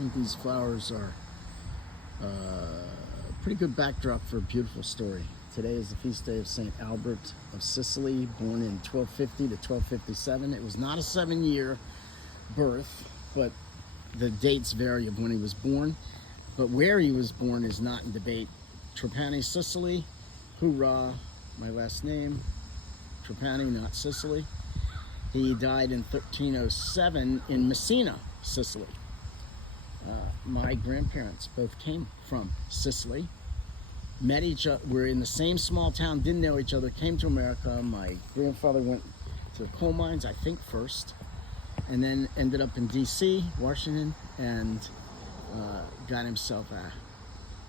think these flowers are a pretty good backdrop for a beautiful story. Today is the feast day of St. Albert of Sicily, born in 1250 to 1257. It was not a 7-year birth, but the dates vary of when he was born. But where he was born is not in debate. Trapani, Sicily. Hoorah, my last name. Trapani, not Sicily. He died in 1307 in Messina, Sicily. My grandparents both came from Sicily. Met each other, were in the same small town, didn't know each other, came to America. My grandfather went to the coal mines, I think first, and then ended up in DC, Washington, and got himself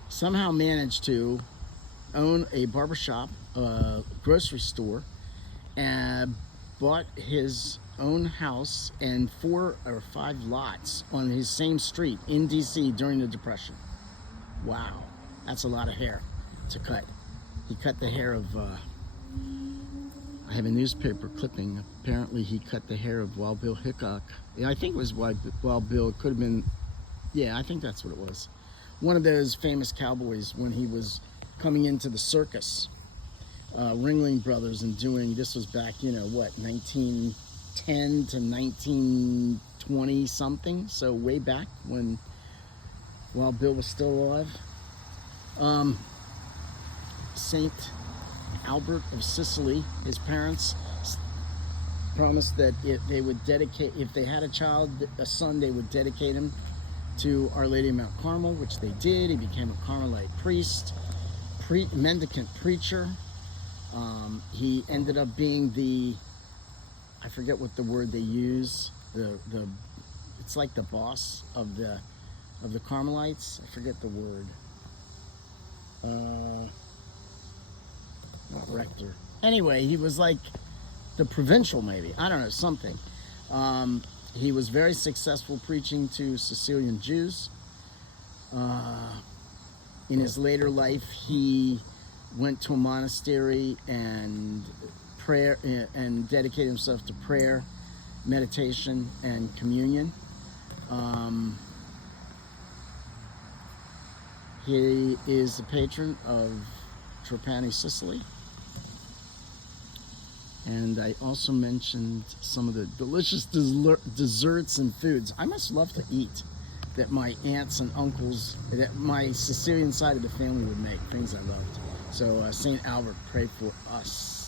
somehow managed to own a barbershop, a grocery store, and bought his own house and 4 or 5 lots on his same street in DC during the Depression. Wow, that's a lot of hair to cut. He cut the hair of, I have a newspaper clipping. Apparently he cut the hair of Wild Bill Hickok. Yeah, I think it was Wild Bill. It could have been, yeah, I think that's what it was. One of those famous cowboys when he was coming into the circus, Ringling Brothers, and doing, this was back, you know, what, 1910 to 1920 something, so way back when Wild Bill was still alive. Saint Albert of Sicily, his parents promised that if they would dedicate, if they had a child, a son, they would dedicate him to Our Lady of Mount Carmel, which they did. He became a Carmelite priest, mendicant preacher. He ended up being the, I forget what the word they use, it's like the boss of the Carmelites. I forget the word. Not rector. Anyway, he was like the provincial, maybe. I don't know, something. He was very successful preaching to Sicilian Jews. In his later life, he went to a monastery and dedicated himself to prayer, meditation, and communion. He is the patron of Trapani, Sicily. And I also mentioned some of the delicious desserts and foods. I must love to eat that my aunts and uncles, that my Sicilian side of the family would make, things I loved. So St. Albert, pray for us.